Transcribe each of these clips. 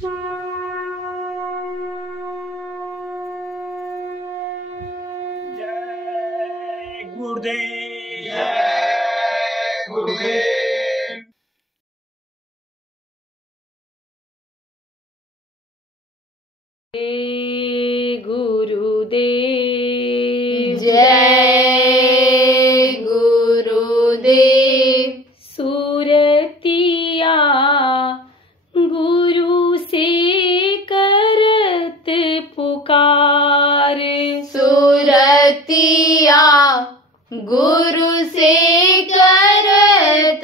जय गुरुदेव। जय गुरुदेव। जय गुरुदेव। जय गुरुदेव। सुरतिया गुरु से करत पुकार। सुरतिया गुरु से करत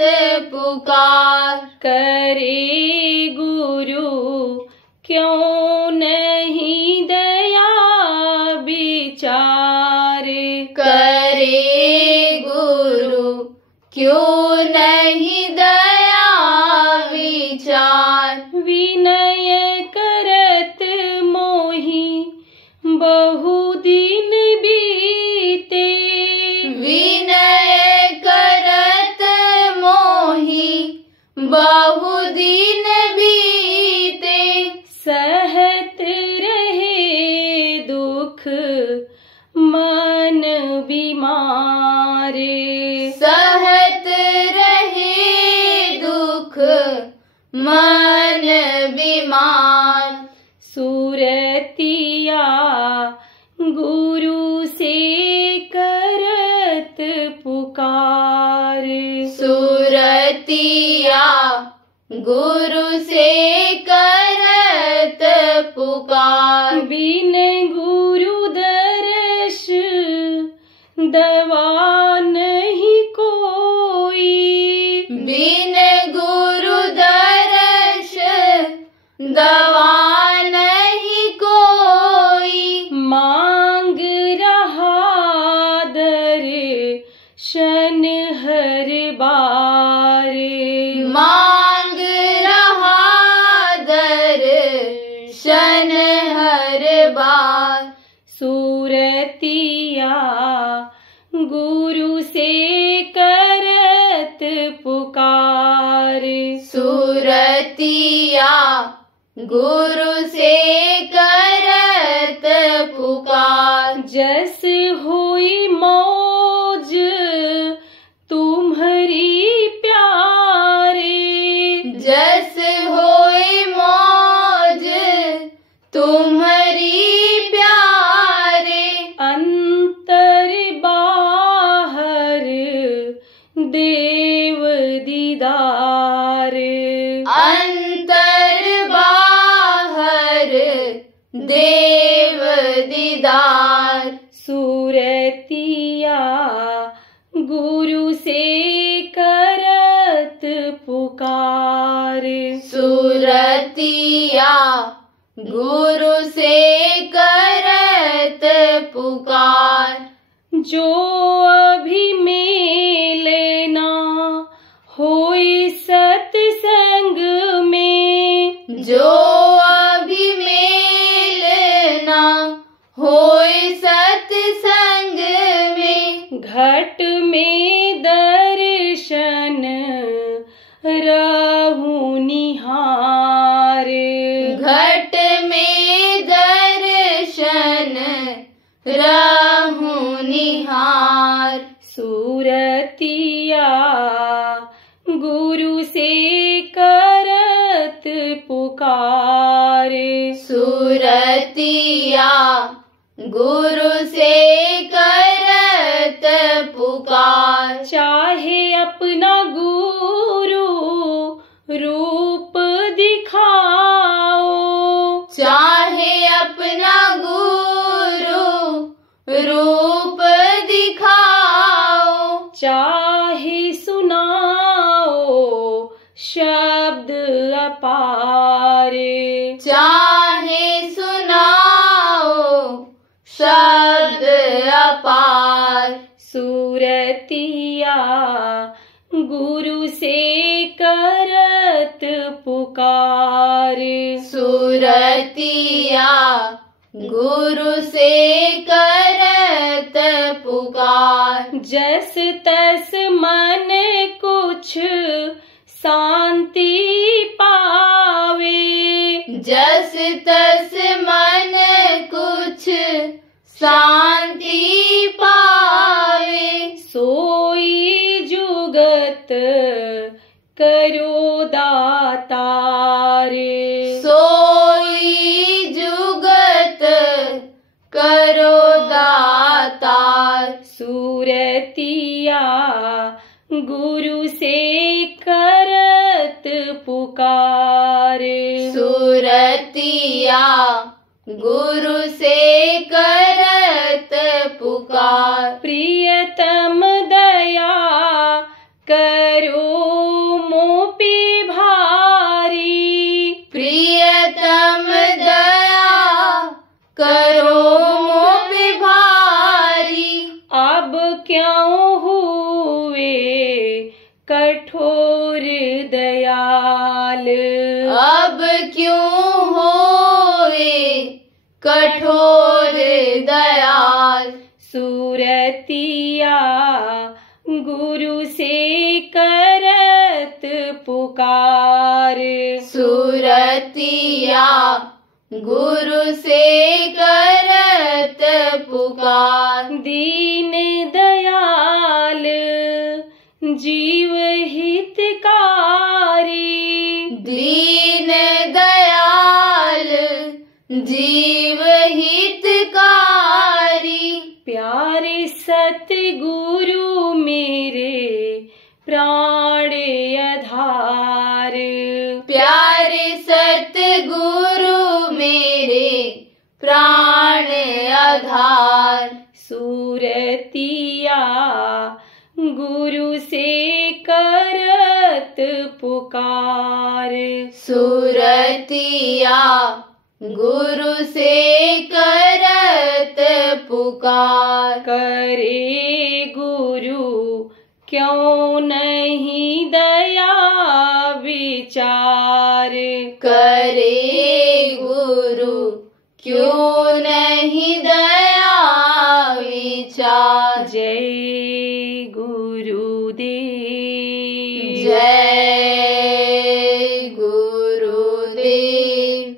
पुकार। करे गुरु क्यों नहीं दया विचार। करे गुरु क्यों नहीं दया विचार। विनय करत मोहि बहुदिन बीते। विनय करत मोहि बहुदिन बीते। सहत रहे दुख मन बीमार। सहत रहे दुख मन बीमार। सुरतिया गुरु से करत पुकार। सुरतिया गुरु से करत पुकार। बिन गुरु दर्श दवा नहीं कोई। बिन गुरु दर्श दवा नहीं कोई। मांग रहा दर्शन हर बार। मांग रहा दर्शन हर बार। सुरतिया गुरु से करत पुकार। सुरतिया गुरु से करत पुकार। जस होई मौज तुम्हारी प्यारे। जस होई मौज तुम्हारी प्यारे। अंतर बाहर देव दीदार। अंतर बाहर देव दीदार। सुरतिया गुरु से करत पुकार। सुरतिया गुरु से करत पुकार। जो अभी मेलना होई सत्संग में। जो अभी मेलना होए सत्संग में। घट में दर्शन रहु निहार। घट में दर्शन रहु निहार। सुरतिया गुरु से करत पुकार। सुरतिया गुरु से करत पुकार। चाहे अपना गुरु रूप दिखाओ। चाहे अपना गुरु रूप दिखाओ। चाहे सुनाओ शब्द अपार। चाहे सुनाओ शब्द अपार। सुरतिया गुरु से करत पुकार। सुरतिया गुरु से करत पुकार। जस तस मन कुछ शांति पावे। जस तस मन कुछ शांति पावे। सोई जुगत करो दातार। सोई जुगत करो दातार। सूरतिया गुरु से करत पुकार। सूरतिया गुरु से करत पुकार। प्रियतम दया करो मोपी भारी। प्रियतम दया करो मोपी भारी। अब क्यों हुए कठोर दयाल। अब क्यों होए कठोर दयाल। सूरतिया गुरु से करत पुकार। सूरतिया गुरु से करत पुकार। दीन दयाल जीव हितकारी। दीन दयाल जीव हितकारी। प्यारे सतगुरु मेरे प्राण आधार। प्यारे सतगुरु मेरे प्राण आधार। सूरतिया गुरु से करत पुकार। सूरतिया गुरु से करत पुकार। करे गुरु क्यों नहीं दया विचार। करे गुरु क्यों नहीं दया विचार। जय गुरुदेव। जय गुरुदेव।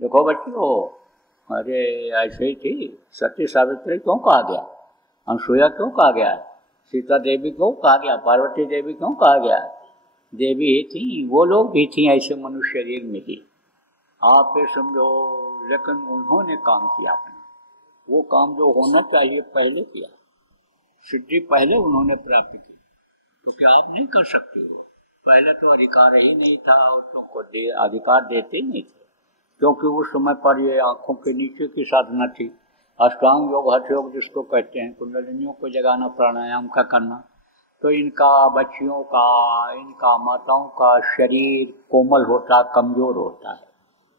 देखो बच्चों, अरे ऐसे ही थी सती सावित्री क्यों कहा गया, अनसुईया क्यों कहा गया, सीता देवी क्यों कहा गया, पार्वती देवी क्यों कहा गया। देवी ही थी, वो लोग भी थी ऐसे मनुष्य शरीर में ही। आप ये समझो, लेकिन उन्होंने काम किया अपना, वो काम जो होना चाहिए पहले किया, सिद्धि पहले उन्होंने प्राप्त की। तो क्या आप नहीं कर सकते हो? पहले तो अधिकार ही नहीं था और तो अधिकार देते ही नहीं थे, क्योंकि उस समय पर ये आंखों के नीचे की साधना थी। अष्टांग योग, हठ योग जिसको कहते हैं, कुंडलिनियों को जगाना, प्राणायाम का करना। तो इनका बच्चियों का, इनका माताओं का शरीर कोमल होता, कमजोर होता है,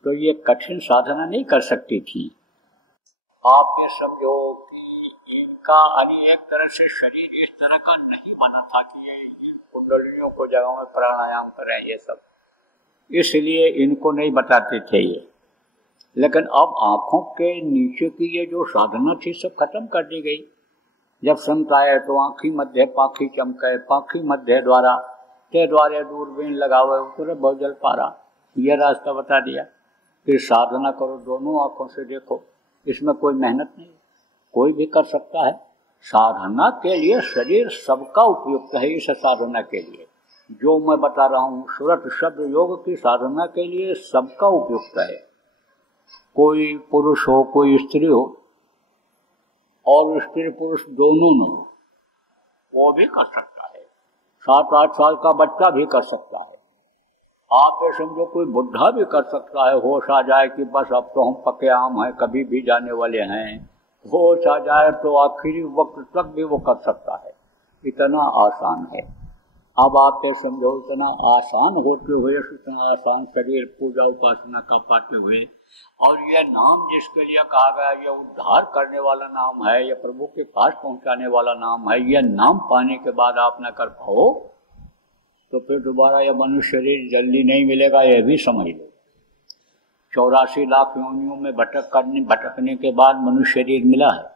तो ये कठिन साधना नहीं कर सकती थी। आप ये समझो कि इनका एक तरह से शरीर इस तरह का नहीं बना था कि ये कुंडलिनियों को जगाओ, प्राणायाम करें, ये सब इसलिए इनको नहीं बताते थे ये। लेकिन अब आंखों के नीचे की ये जो साधना थी सब खत्म कर दी गई। जब संत आए तो आंखी मध्य पाखी चमके, पाखी मध्य द्वारा ते द्वारे दूरबीन लगावे उतरे बहुजल पारा। ये रास्ता बता दिया कि साधना करो, दोनों आंखों से देखो, इसमें कोई मेहनत नहीं, कोई भी कर सकता है। साधना के लिए शरीर सबका उपयुक्त है। इस साधना के लिए जो मैं बता रहा हूँ, सुरत शब्द योग की साधना के लिए सबका उपयुक्त है। कोई पुरुष हो, कोई स्त्री हो, और स्त्री पुरुष दोनों न हो, वो भी कर सकता है। 7-8 साल का बच्चा भी कर सकता है। आप ये समझो कोई बुढ़ा भी कर सकता है। होश आ जाए कि बस अब तो हम पके आम हैं, कभी भी जाने वाले हैं, होश आ जाए तो आखिरी वक्त तक भी वो कर सकता है। इतना आसान है। अब आप ये समझो, इतना आसान होते हुए, इतना आसान शरीर पूजा उपासना का पाते हुए, और यह नाम जिसके लिए कहा गया, यह उद्धार करने वाला नाम है, यह प्रभु के पास पहुंचाने वाला नाम है, यह नाम पाने के बाद आप न कर पाओ तो फिर दोबारा यह मनुष्य शरीर जल्दी नहीं मिलेगा, यह भी समझ लो। 84 लाख योनियों में भटकने के बाद मनुष्य शरीर मिला है।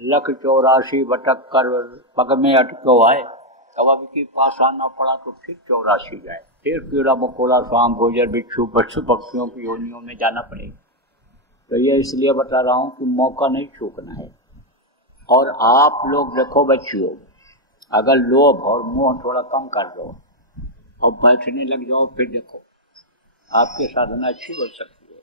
1,84,00,000 भटक कर पग में अटको आए, अब अब की पास आना पड़ा तो फिर 84 जाए, फिर कीड़ा मकोड़ा सांप गोजर बिच्छू पशु पक्षियों की योनियों में जाना पड़ेगा। तो ये इसलिए बता रहा हूँ कि मौका नहीं चूकना है। और आप लोग देखो बच्चियों, अगर लोभ और मोह थोड़ा कम कर दो और बैठने लग जाओ, फिर देखो आपकी साधना अच्छी हो सकती है।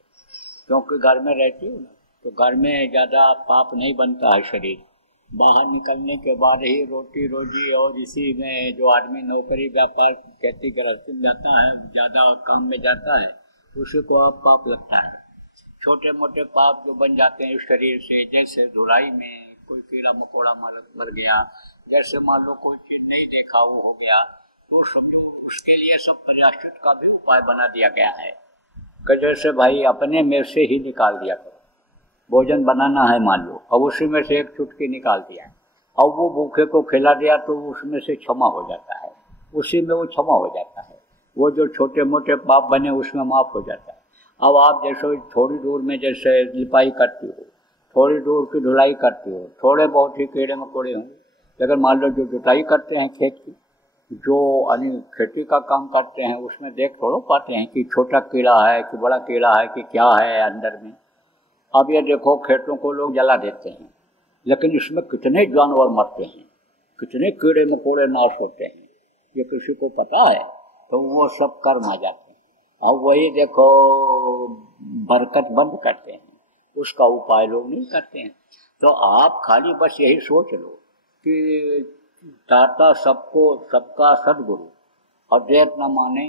क्योंकि घर में रहती हो ना, तो घर में ज़्यादा पाप नहीं बनता है शरीर। बाहर निकलने के बाद ही रोटी रोजी और इसी में जो आदमी नौकरी व्यापार खेती गृहस्थी में जाता है, ज़्यादा काम में जाता है, उसी को अब पाप लगता है। छोटे मोटे पाप जो बन जाते हैं शरीर से, जैसे धुलाई में कोई कीड़ा मकोड़ा मर गया, जैसे मान लो कोई चीज नहीं देखा हो गया, तो समझो उसके लिए सब प्रायश्चित का भी उपाय बना दिया गया है कि जैसे भाई अपने में से ही निकाल दिया करो। भोजन बनाना है मान लो, अब उसी में से एक चुटकी निकाल दिया, अब वो भूखे को खिला दिया तो उसमें से क्षमा हो जाता है, उसी में वो क्षमा हो जाता है। वो जो छोटे मोटे पाप बने उसमें माफ हो जाता है। अब आप जैसे थोड़ी दूर में जैसे लिपाई करती हो, थोड़ी दूर की धुलाई करती हो, थोड़े बहुत ही कीड़े मकोड़े होंगे, लेकिन मान लो जो जुताई करते हैं खेत की, जो खेती का काम करते हैं, उसमें देख थोड़ा पाते हैं कि छोटा कीड़ा है कि बड़ा कीड़ा है कि क्या है अंदर में। अब ये देखो खेतों को लोग जला देते हैं, लेकिन इसमें कितने जानवर मरते हैं, कितने कीड़े मकोड़े नाश होते हैं, ये किसी को पता है? तो वो सब कर्म आ जाते हैं। अब वही देखो बरकत बंद करते हैं, उसका उपाय लोग नहीं करते हैं। तो आप खाली बस यही सोच लो कि दाता सबको सबका सदगुरु, और देत न माने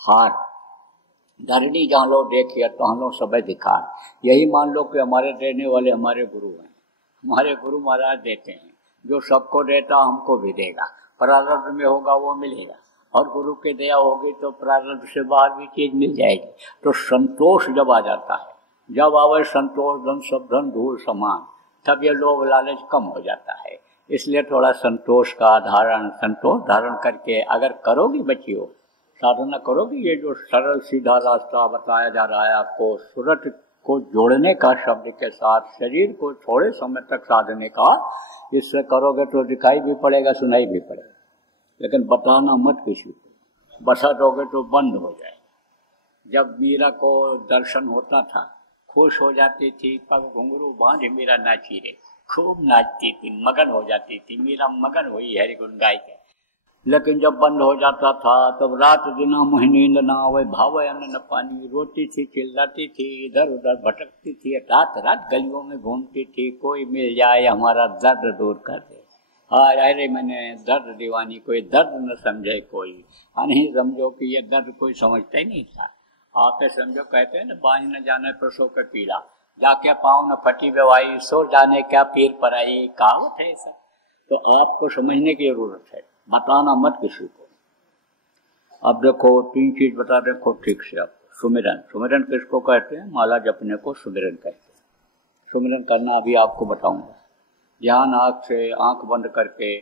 हार, धरणी जहाँ लो देखिए तो हम लोग सब दिखार। यही मान लो कि हमारे देने वाले हमारे गुरु हैं, हमारे गुरु महाराज देते हैं, जो सबको देता हमको भी देगा, प्रारब्ध में होगा वो मिलेगा, और गुरु की दया होगी तो प्रारब्ध से बाहर भी चीज मिल जाएगी। तो संतोष जब आ जाता है, जब आवे संतोष, धन सब धन धूल समान, तब ये लोभ लालच कम हो जाता है। इसलिए थोड़ा संतोष धारण करके अगर करोगी बच्चियों, साधना करोगी, ये जो सरल सीधा रास्ता बताया जा रहा है आपको, सूरत को जोड़ने का शब्द के साथ शरीर को थोड़े समय तक साधने का, इससे करोगे तो दिखाई भी पड़ेगा, सुनाई भी पड़ेगा, लेकिन बताना मत किसी को, बता दोगे तो बंद हो जाए। जब मीरा को दर्शन होता था, खुश हो जाती थी, पग घुंघरू बांध मीरा नाची रे, खूब नाचती थी, मगन हो जाती थी, मीरा मगन हुई हरि गुण गाय के। लेकिन जब बंद हो जाता था तब रात दिना मुहि नींद ना आवे, भावे अन्न न पानी, रोती थी, चिल्लाती थी, इधर उधर भटकती थी, रात रात गलियों में घूमती थी, कोई मिल जाए हमारा दर्द दूर कर दे। अरे मैंने दर्द दीवानी, कोई दर्द न समझे कोई, नहीं समझो कि ये दर्द कोई समझता ही नहीं था। आप समझो, कहते हैं ना, बांझ न जाने प्रसव का पीड़ा, जाके पाँव न फटी बेवाई, सो जाने क्या पीर पर आई, कहावत है सब। तो आपको समझने की जरूरत है, बताना मत किसी को। अब देखो 3 चीज बता देखो ठीक से। आप सुमिरन किसको कहते हैं? माला जपने को सुमिरन कहते हैं। सुमिरन करना अभी आपको बताऊंगा। ध्यान आंख बंद करके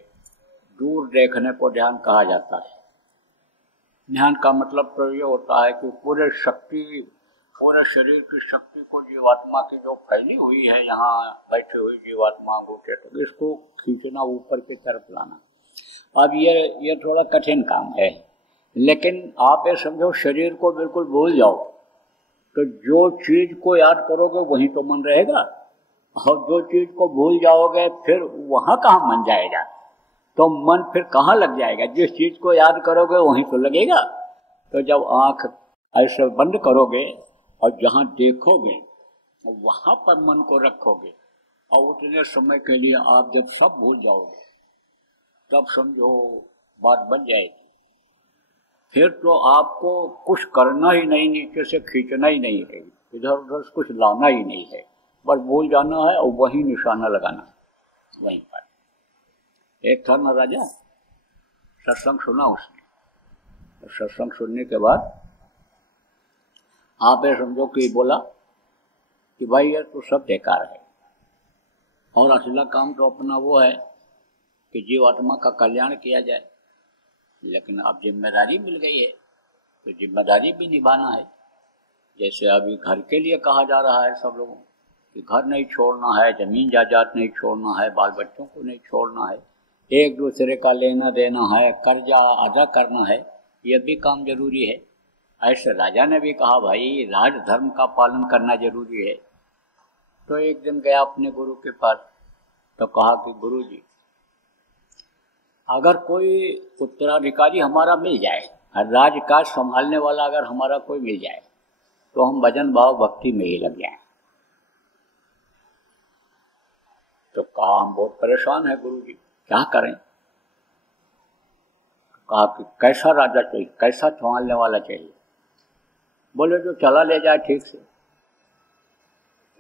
दूर देखने को ध्यान कहा जाता है। ध्यान का मतलब तो ये होता है कि पूरे शरीर की शक्ति को जीवात्मा की जो फैली हुई है, यहाँ बैठे हुई जीवात्मा अंगूठे तक, इसको खींचना, ऊपर की तरफ लाना। अब ये थोड़ा कठिन काम है, लेकिन आप ये समझो शरीर को बिल्कुल भूल जाओ, तो जो चीज को याद करोगे वहीं तो मन रहेगा, और जो चीज को भूल जाओगे फिर वहां कहाँ मन जाएगा, तो मन फिर कहाँ लग जाएगा? जिस चीज को याद करोगे वहीं तो लगेगा। तो जब आंख ऐसे बंद करोगे और जहां देखोगे वहां पर मन को रखोगे, और उतने समय के लिए आप जब सब भूल जाओगे तब समझो बात बन जाएगी। फिर तो आपको कुछ करना ही नहीं, नीचे से खींचना ही नहीं है, इधर उधर से कुछ लाना ही नहीं है, बस भूल जाना है और वहीं निशाना लगाना है वहीं पर। एक था ना राजा, सत्संग सुना उसने, तो सत्संग सुनने के बाद आप ये समझो कि बोला कि भाई ये तो सब बेकार है, और असला काम तो अपना वो है कि जीवात्मा का कल्याण किया जाए, लेकिन अब जिम्मेदारी मिल गई है तो जिम्मेदारी भी निभाना है। जैसे अभी घर के लिए कहा जा रहा है सब लोगों कि घर नहीं छोड़ना है, जमीन जायदाद नहीं छोड़ना है, बाल बच्चों को नहीं छोड़ना है, एक दूसरे का लेना देना है, कर्जा अदा करना है, यह भी काम जरूरी है। ऐसे राजा ने भी कहा भाई राज धर्म का पालन करना जरूरी है। तो एक दिन गया अपने गुरु के पास, तो कहा कि गुरु जी अगर कोई उत्तराधिकारी हमारा मिल जाए, राजकाज संभालने वाला अगर हमारा कोई मिल जाए तो हम भजन भाव भक्ति में ही लग जाएं। तो कहा हम बहुत परेशान है गुरु जी, क्या करें? कहा कि कैसा राजा चाहिए, कैसा संभालने वाला चाहिए? बोले जो चला ले जाए ठीक से।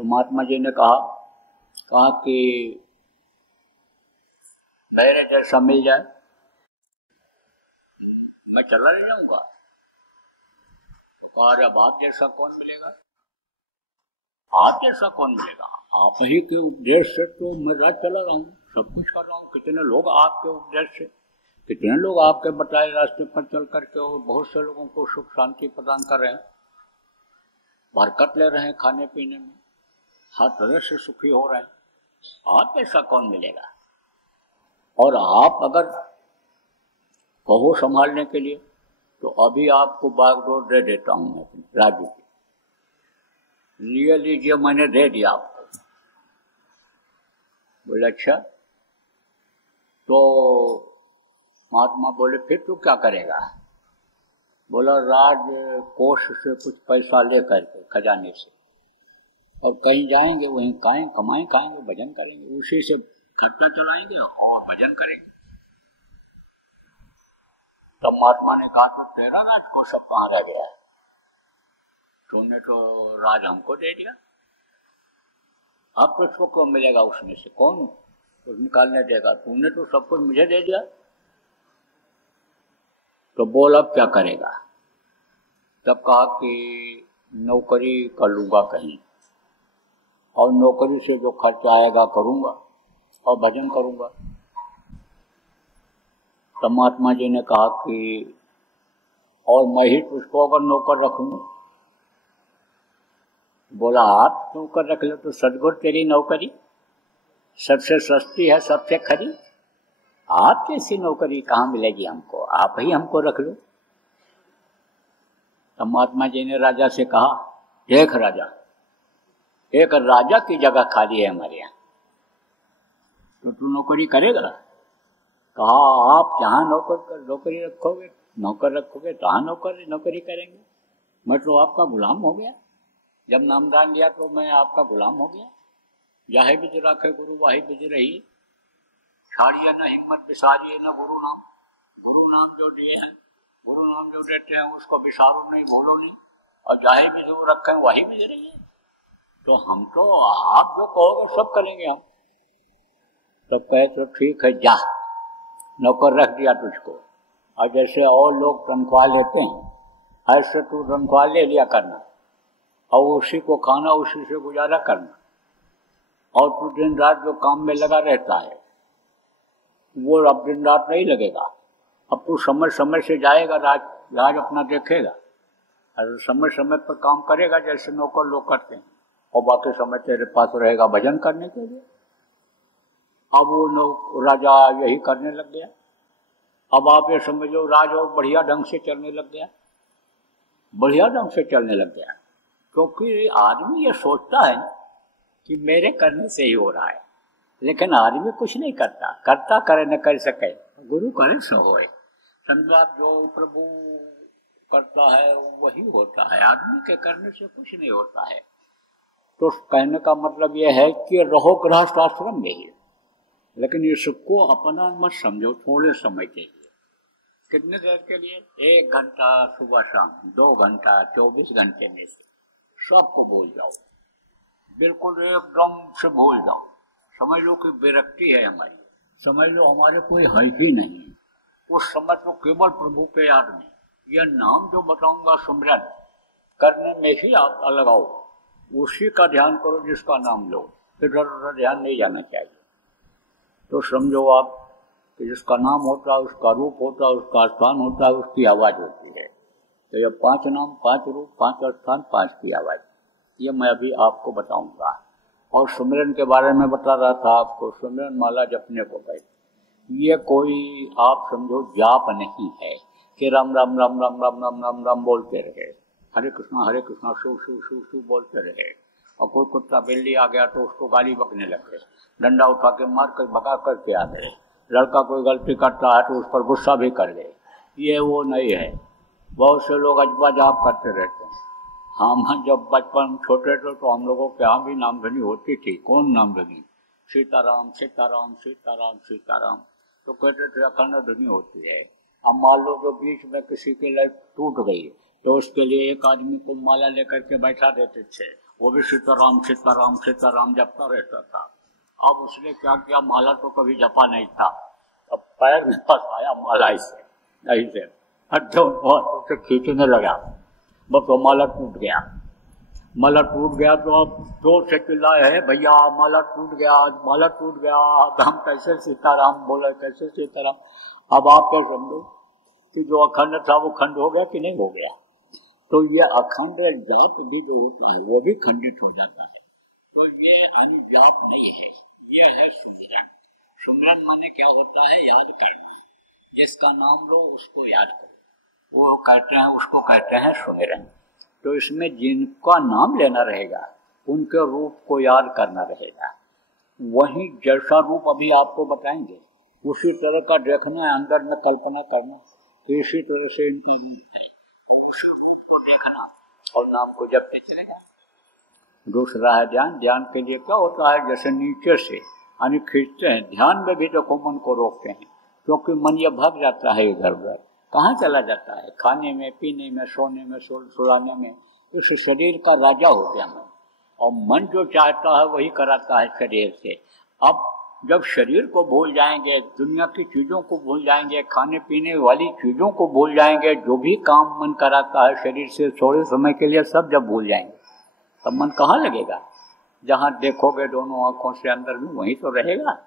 तो महात्मा जी ने कहा कि मेरे जैसा मिल जाए मैं चला ले जाऊंगा। तो कहा अरे आप जैसा कौन मिलेगा, आप जैसा कौन मिलेगा? आप ही के उपदेश से तो मैं राज चला रहा हूँ, सब कुछ कर रहा हूँ। कितने लोग आपके उपदेश से, कितने लोग आपके बताए रास्ते पर चल करके और बहुत से लोगों को सुख शांति प्रदान कर रहे हैं, बरकत ले रहे हैं, खाने पीने में हर तरह से सुखी हो रहे हैं। आप जैसा कौन मिलेगा? और आप अगर कहो संभालने के लिए तो अभी आपको बागडोर दे देता हूं मैं राज्य की, लिए लीजिए, मैंने दे दिया आपको। बोले अच्छा। तो महात्मा बोले फिर तू क्या करेगा? बोला राज कोष से कुछ पैसा ले करके खजाने से, और कहीं जाएंगे वहीं कमाएं खाएंगे, भजन करेंगे, उसी से खर्चा चलाएंगे और भजन करेंगे। तब महात्मा ने कहा तो तेरा राज को सब कहाँ रह गया है? तूने तो राज हमको दे दिया, अब तुझको क्यों मिलेगा उसमें से? कौन कुछ निकालने देगा? तूने तो सब कुछ मुझे दे दिया। तो बोल अब क्या करेगा? तब कहा कि नौकरी कर लूंगा कहीं, और नौकरी से जो खर्चा आएगा करूंगा और भजन करूंगा। तब महात्मा जी ने कहा कि और मैं ही तुझको अगर नौकर रख लूं? बोला आप नौकर रख लो तो सदगुरु तेरी नौकरी सबसे सस्ती है, सबसे खरी। आप जैसी नौकरी कहाँ मिलेगी हमको, आप ही हमको रख लो। तब महात्मा जी ने राजा से कहा देख राजा, एक राजा की जगह खाली है हमारे यहाँ, तो तू नौकरी करेगा? कहा आप जहाँ नौकरी रखोगे, नौकर रखोगे तहाँ नौकरी करेंगे। मैं तो आपका गुलाम हो गया, जब नामदान लिया तो मैं आपका गुलाम हो गया। जाहे बिज राखे गुरु वाही बिज रही, छाड़िए न हिम्मत पिसारिए न गुरु नाम। गुरु नाम जो दिए हैं, गुरु नाम जो देते हैं उसको बिसारो नहीं, भूलो नहीं, और जाहे बिज वो रखे वही बिज रही है। तो हम तो आप जो कहोगे सब करेंगे हम। तब कहे तो ठीक है जा, नौकर रख दिया तुझको, और जैसे और लोग तनख्वाह लेते हैं ऐसे तू तनख्वाह ले लिया करना, और उसी को खाना, उसी से गुजारा करना। और तू दिन रात जो काम में लगा रहता है वो अब दिन रात नहीं लगेगा। अब तू समय समय से जाएगा, राज अपना देखेगा, और समय समय पर काम करेगा जैसे नौकर लोग करते हैं, और बाकी समय तेरे पास रहेगा भजन करने के लिए। अब वो राजा यही करने लग गया। अब आप ये समझो राज और बढ़िया ढंग से चलने लग गया, बढ़िया ढंग से चलने लग गया। क्योंकि आदमी ये सोचता है कि मेरे करने से ही हो रहा है, लेकिन आदमी कुछ नहीं करता, करता करे न कर सके, गुरु करे सो होए। समझो आप जो प्रभु करता है वही होता है, आदमी के करने से कुछ नहीं होता है। तो कहने का मतलब यह है कि रहो गृहस्थ आश्रम में ही, लेकिन ये सबको अपना मत समझो, थोड़े समय के लिए। कितने देर के लिए? 1 घंटा सुबह शाम, 2 घंटा, 24 घंटे में से सबको भूल जाओ, बिल्कुल एकदम से भूल जाओ। समझ लो कि विरक्ति है हमारी, समझ लो हमारे कोई है ही नहीं। उस समय तो केवल प्रभु के याद में, यह नाम जो बताऊंगा सुमरन करने में ही आप लगाओ, उसी का ध्यान करो जिसका नाम लो, इधर उधर ध्यान नहीं जाना चाहिए। तो समझो आप कि जिसका नाम होता है, उसका रूप होता है, उसका स्थान होता है, उसकी आवाज होती है। तो ये 5 नाम, 5 रूप, 5 स्थान, 5 की आवाज, ये मैं अभी आपको बताऊंगा। और सुमिरन के बारे में बता रहा था आपको, सुमिरन माला जपने को कहते, ये कोई आप समझो जाप नहीं है कि राम राम राम राम राम राम राम राम बोलते रहे, हरे कृष्णा शू शू शू शू बोलते रहे, और कोई कुत्ता बिल्ली आ गया तो उसको गाली बकने लगे, डंडा उठा के मार कर भगा करके आ गए, लड़का कोई गलती करता है तो उस पर गुस्सा भी कर गए, ये वो नहीं है। बहुत से लोग अजबा जाप करते रहते हैं। हम जब बचपन छोटे थे तो हम लोगों के यहाँ भी नामधनी होती थी। कौन नामधनी? सीताराम सीताराम सीताराम सीताराम, तो कहते थे अखंड ध्वनि होती है। अब मान लो जो बीच में किसी की लाइफ टूट गई तो उसके लिए एक आदमी को माला लेकर के बैठा देते थे, वो भी सीताराम सीताराम सीताराम जपता रहता था। अब उसने क्या किया, माला तो कभी जपा नहीं था, अब पैर में फंसाया माला ऐसे उसे खींचने लगा, बस वो माला टूट गया। माला टूट गया तो अब जोर से चिल्लाए है, भैया माला टूट गया, माला टूट गया, अब हम कैसे सीताराम बोले, कैसे सीताराम। अब आप क्या समझो कि जो अखंड था वो खंड हो गया कि नहीं हो गया? तो ये अखंड जाप भी जो होता है वो भी खंडित हो जाता है। तो ये अनुजाप नहीं है, ये है सुमिरन। सुमिरन माने क्या होता है? याद करना। जिसका नाम लो उसको याद करो, वो कहते हैं, उसको कहते हैं सुमिरन। तो इसमें जिनका नाम लेना रहेगा उनके रूप को याद करना रहेगा। वही जैसा रूप अभी आपको बताएंगे उसी तरह का देखना है, अंदर में कल्पना करना, तो इसी तरह से इनकी देखना और नाम को जपते चलेगा। दूसरा है ध्यान। ध्यान के लिए क्या होता है, जैसे नीचे से यानी खींचते हैं, ध्यान में भी देखो मन को रोकते हैं, क्योंकि मन ये भाग जाता है इधर उधर, कहाँ चला जाता है, खाने में, पीने में, सोने में, सुलाने में। उस शरीर का राजा हो गया मन, और मन जो चाहता है वही कराता है शरीर से। अब जब शरीर को भूल जाएंगे, दुनिया की चीजों को भूल जाएंगे, खाने पीने वाली चीजों को भूल जाएंगे, जो भी काम मन कराता है शरीर से थोड़े समय के लिए सब जब भूल जाएंगे, तब मन कहाँ लगेगा? जहाँ देखोगे दोनों आंखों से अंदर में, वहीं तो रहेगा,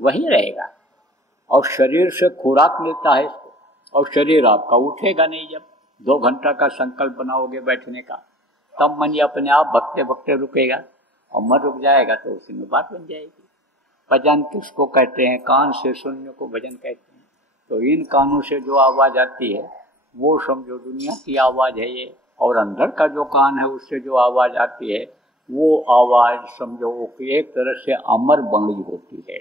वहीं रहेगा। और शरीर से खुराक मिलता है इसको, और शरीर आपका उठेगा नहीं। जब 2 घंटा का संकल्प बनाओगे बैठने का, तब मन ये अपने आप भगते भगते रुकेगा, और मन रुक जाएगा तो उसी में बात बन जाएगी। भजन किसको कहते हैं? कान से सुनने को भजन कहते हैं। तो इन कानों से जो आवाज आती है वो समझो दुनिया की आवाज है ये, और अंदर का जो कान है उससे जो आवाज आती है वो आवाज समझो कि एक तरह से अमर बंगड़ी होती है,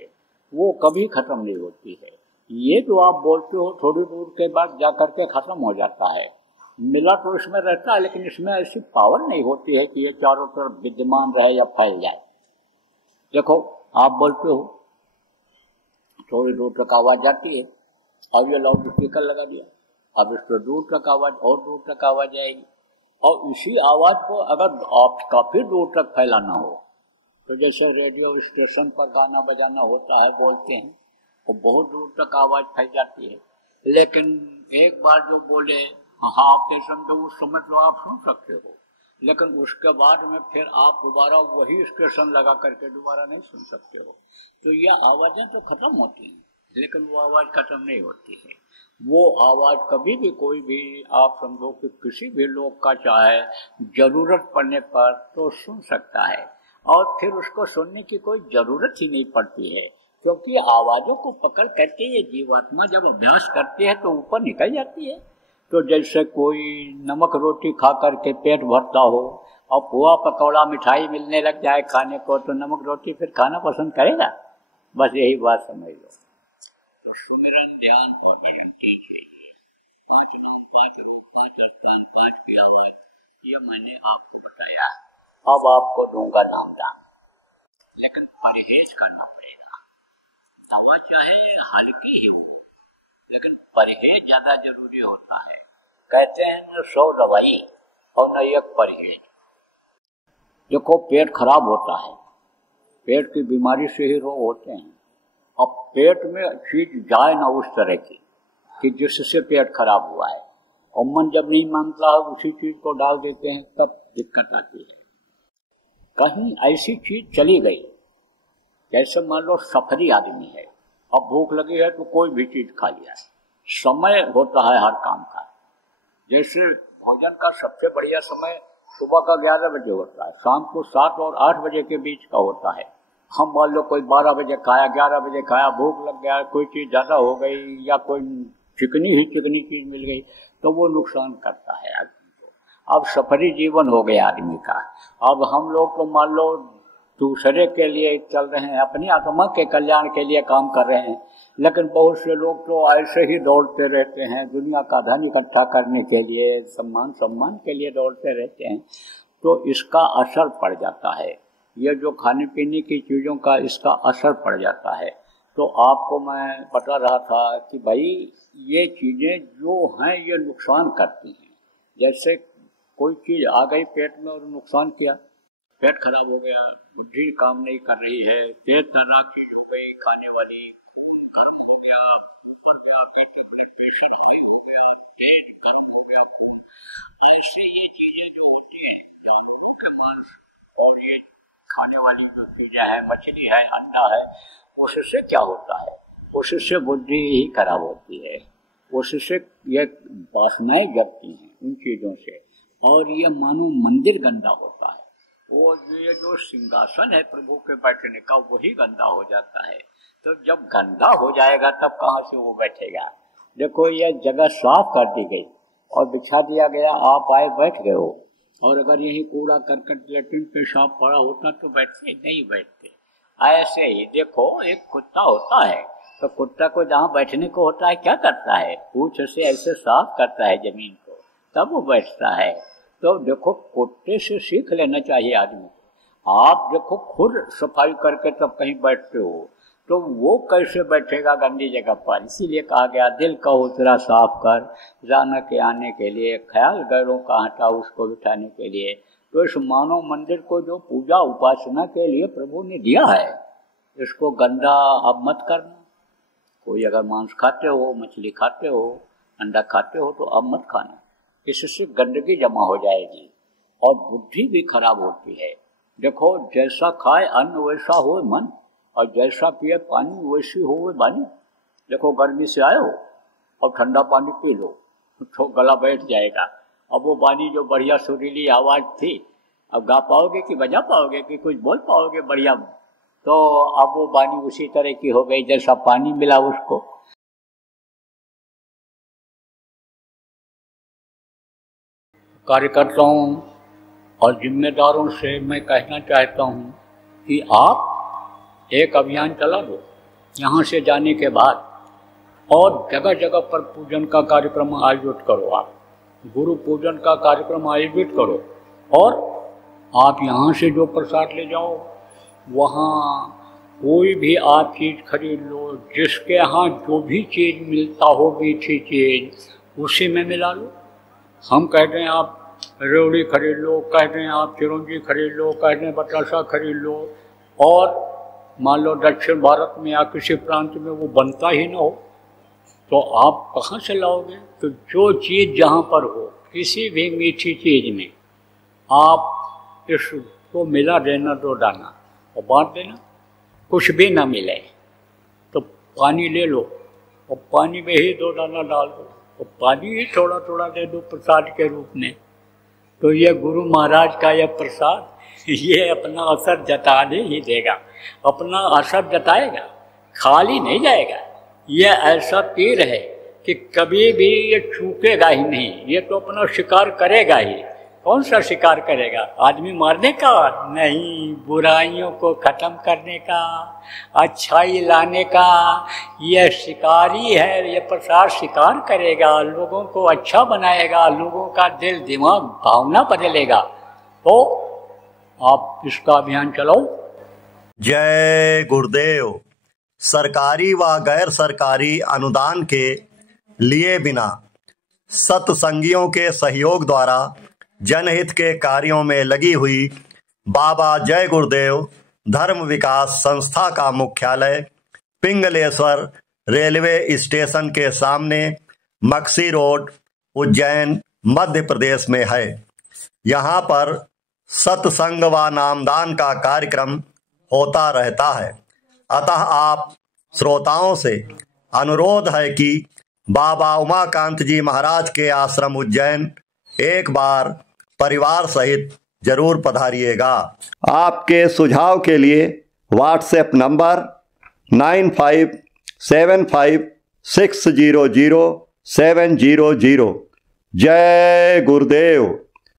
वो कभी खत्म नहीं होती है। ये जो आप बोलते हो थोड़ी दूर के बाद जाकर के खत्म हो जाता है, मिला तो इसमें रहता है, लेकिन इसमें ऐसी पावर नहीं होती है कि ये चारों तरफ विद्यमान रहे या फैल जाए। देखो आप बोलते हो, थोड़ी दूर तक आवाज जाती है, अब ये लाउड स्पीकर लगा दिया, अब इस पर दूर तक आवाज और दूर तक आवाज आएगी। और इसी आवाज को अगर आप काफी दूर तक फैलाना हो, तो जैसे रेडियो स्टेशन पर गाना बजाना होता है, बोलते हैं, और बहुत दूर तक आवाज फैल जाती है। लेकिन एक बार जो बोले, हाँ आप समझो उस समय तो आप सुन सकते हो, लेकिन उसके बाद में फिर आप दोबारा वही स्टेशन लगा करके दोबारा नहीं सुन सकते हो। तो ये आवाजें तो खत्म होती हैं, लेकिन वो आवाज खत्म नहीं होती है। वो आवाज कभी भी कोई भी आप समझो कि किसी भी लोग का चाहे जरूरत पड़ने पर तो सुन सकता है, और फिर उसको सुनने की कोई जरूरत ही नहीं पड़ती है, क्योंकि आवाजों को पकड़ करके ये जीवात्मा जब अभ्यास करती है तो ऊपर निकल जाती है। तो जैसे कोई नमक रोटी खा करके पेट भरता हो और पुआ पकौड़ा मिठाई मिलने लग जाए खाने को, तो नमक रोटी फिर खाना पसंद करेगा। बस यही बात समझ लो। तो सुमिरन, ध्यान और भजन कीजिए। 5 नाम, 5 रूप, 5 स्थान, 5 की आवाज, ये मैंने आपको बताया। अब आपको दूंगा नाम दान, लेकिन परहेज करना पड़ेगा। दवा चाहे हल्की ही हो, लेकिन परहेज ज्यादा जरूरी होता है। कहते हैं न 100 दवाई और न 1 परहेज। देखो पेट खराब होता है, पेट की बीमारी से ही रोग होते हैं। अब पेट में चीज जाए ना उस तरह की कि जिससे पेट खराब हुआ है, और मन जब नहीं मानता है उसी चीज को डाल देते हैं, तब दिक्कत आती है। कहीं ऐसी चीज चली गई, जैसे मान लो सफरी आदमी है, अब भूख लगी है तो कोई भी चीज खा लिया, समय होता है हर काम का। जैसे भोजन का सबसे बढ़िया समय सुबह का 11 बजे होता है, शाम को 7 और 8 बजे के बीच का होता है। हम मान लो कोई 12 बजे खाया, 11 बजे खाया, भूख लग गया, कोई चीज़ ज़्यादा हो गई या कोई चिकनी चीज़ मिल गई तो वो नुकसान करता है आदमी को। अब सफरी जीवन हो गया आदमी का। अब हम लोग तो मान लो दूसरे के लिए चल रहे हैं, अपनी आत्मा के कल्याण के लिए काम कर रहे हैं, लेकिन बहुत से लोग तो ऐसे ही दौड़ते रहते हैं दुनिया का धन इकट्ठा करने के लिए, सम्मान के लिए दौड़ते रहते हैं, तो इसका असर पड़ जाता है। ये जो खाने पीने की चीज़ों का इसका असर पड़ जाता है। तो आपको मैं बता रहा था कि भाई ये चीज़ें जो हैं ये नुकसान करती हैं। जैसे कोई चीज़ आ गई पेट में और नुकसान किया, पेट खराब हो गया, बुद्धि काम नहीं कर रही है, तेज तरह की हो गई खाने वाली, गर्म हो गया, पेट में प्रेशर हो गया, तेज गर्म हो गया, ऐसे ये चीज़ें जो होती है जानवरों के मांस और ये खाने वाली जो चीज़ें हैं, मछली है, अंडा है, उससे क्या होता है, उससे बुद्धि ही खराब होती है, उससे ये वासनाएं जगती हैं उन चीज़ों से, और ये मानो मंदिर गंदा होता है। वो ये जो सिंहासन है प्रभु के बैठने का वही गंदा हो जाता है। तो जब गंदा हो जाएगा तब कहाँ से वो बैठेगा। देखो ये जगह साफ कर दी गई और बिछा दिया गया, आप आए बैठ गए हो, और अगर यही कूड़ा करकट लेट्रिन पेशाब पड़ा होता तो बैठते नहीं बैठते। ऐसे ही देखो एक कुत्ता होता है, तो कुत्ता को जहाँ बैठने को होता है क्या करता है, पूंछ से ऐसे साफ करता है जमीन को, तब वो बैठता है। तो देखो कुत्ते से सीख लेना चाहिए आदमी को। आप देखो खुद सफाई करके तब कहीं बैठते हो तो वो कैसे बैठेगा गंदी जगह पर। इसीलिए कहा गया दिल का उतरा साफ कर, जाना के आने के लिए, ख्याल गैरों का हटा उसको बिठाने के लिए। तो इस मानव मंदिर को जो पूजा उपासना के लिए प्रभु ने दिया है, इसको गंदा अब मत करना। कोई अगर मांस खाते हो, मछली खाते हो, अंडा खाते हो तो अब मत खाना, इससे गंदगी जमा हो जाएगी और बुद्धि भी खराब होती है। देखो जैसा खाए अन्न वैसा हो मन, और जैसा पिए पानी वैसी हो वो वाणी। देखो गर्मी से आए हो और ठंडा पानी पी लो तो गला बैठ जाएगा। अब वो वाणी जो बढ़िया सुरीली आवाज़ थी, अब गा पाओगे कि बजा पाओगे कि कुछ बोल पाओगे बढ़िया, तो अब वो वाणी उसी तरह की हो गई जैसा पानी मिला उसको। कार्यकर्ताओं और जिम्मेदारों से मैं कहना चाहता हूँ कि आप एक अभियान चला दो यहाँ से जाने के बाद, और जगह जगह पर पूजन का कार्यक्रम आयोजित करो, आप गुरु पूजन का कार्यक्रम आयोजित करो, और आप यहाँ से जो प्रसाद ले जाओ वहाँ कोई भी आप चीज़ खरीद लो, जिसके यहाँ जो भी चीज़ मिलता हो मीठी चीज़ उसी में मिला लो। हम कहते हैं आप रेवड़ी खरीद लो, कहते हैं आप चिरौंजी खरीद लो, कहते हैं बतासा खरीद लो, और मान लो दक्षिण भारत में या किसी प्रांत में वो बनता ही ना हो तो आप कहाँ से लाओगे। तो जो चीज़ जहाँ पर हो, किसी भी मीठी चीज़ में आप इसको मिला देना, दो दाना और बांट देना। कुछ भी ना मिले तो पानी ले लो और पानी में ही दो दाना डाल दो और पानी ही थोड़ा थोड़ा दे दो प्रसाद के रूप में। तो ये गुरु महाराज का यह प्रसाद ये अपना असर जताने ही देगा, अपना असर जताएगा, खाली नहीं जाएगा। ये ऐसा तीर है कि कभी भी ये चूकेगा ही नहीं, ये तो अपना शिकार करेगा ही। कौन सा शिकार करेगा? आदमी मारने का नहीं, बुराइयों को खत्म करने का, अच्छाई लाने का। यह शिकारी है, ये प्रसाद शिकार करेगा, लोगों को अच्छा बनाएगा, लोगों का दिल दिमाग भावना बदलेगा। तो आप इसका अभियान चलाओ। जय गुरुदेव। सरकारी व गैर सरकारी अनुदान के लिए बिना सत्संगियों के सहयोग द्वारा जनहित के कार्यों में लगी हुई बाबा जय गुरुदेव धर्म विकास संस्था का मुख्यालय पिंगलेश्वर रेलवे स्टेशन के सामने मक्सी रोड, उज्जैन, मध्य प्रदेश में है। यहाँ पर सत्संग व नामदान का कार्यक्रम होता रहता है। अतः आप श्रोताओं से अनुरोध है कि बाबा उमाकांत जी महाराज के आश्रम उज्जैन एक बार परिवार सहित जरूर पधारिएगा। आपके सुझाव के लिए व्हाट्सएप नंबर 9575600700। जय गुरुदेव।